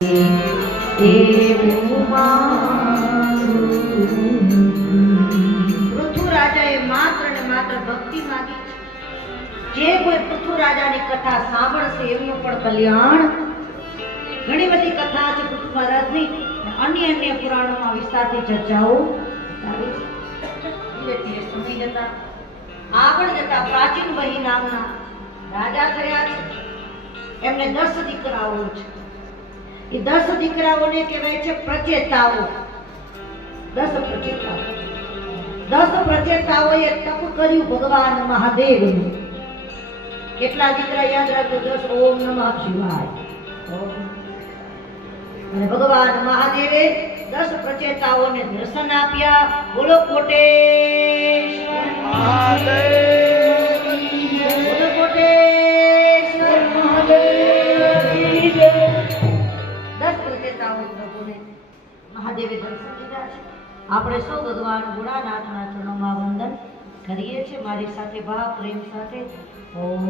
પૃથુ રાજાએ માત્ર ને માત્ર ભક્તિ માંગી. જે કોઈ પૃથુ રાજાની કથા સાંભળશે એમનું પણ કલ્યાણ. ઘણી બધી કથા છે પૃથુ મહારાજની, અન્ય પુરાણોમાં વિસ્તારથી ચર્ચાઓ ચાલે છે. સમય જતા આગળ જતા પ્રાચીન વહી નામના રાજા થયા છે. એમને 10 દીકરાઓ છે. એ 10 દીકરાઓને કહેવાય છે પ્રચેતાઓ. 10 પ્રચેતાઓ. 10 પ્રચેતાઓએ તપ કર્યું ભગવાન મહાદેવનું. કેટલા દીકરા યાદ રાખજો? 10. ઓમ નમઃ શિવાય. અને ભગવાન મહાદેવે 10 પ્રચેતાઓને દર્શન આપ્યા. બોલો કોટેશ્વર મહાદેવ. બોલો કોટેશ્વર મહાદેવ. 10 પ્રચેતાઓ પ્રભુને મહાદેવે દર્શન દીધા છે. આપણે સૌ ભગવાન ભોળાનાથના ચરણોમાં વંદન કરીએ છીએ. મારી સાથે ભાવ પ્રેમ સાથે ઓમ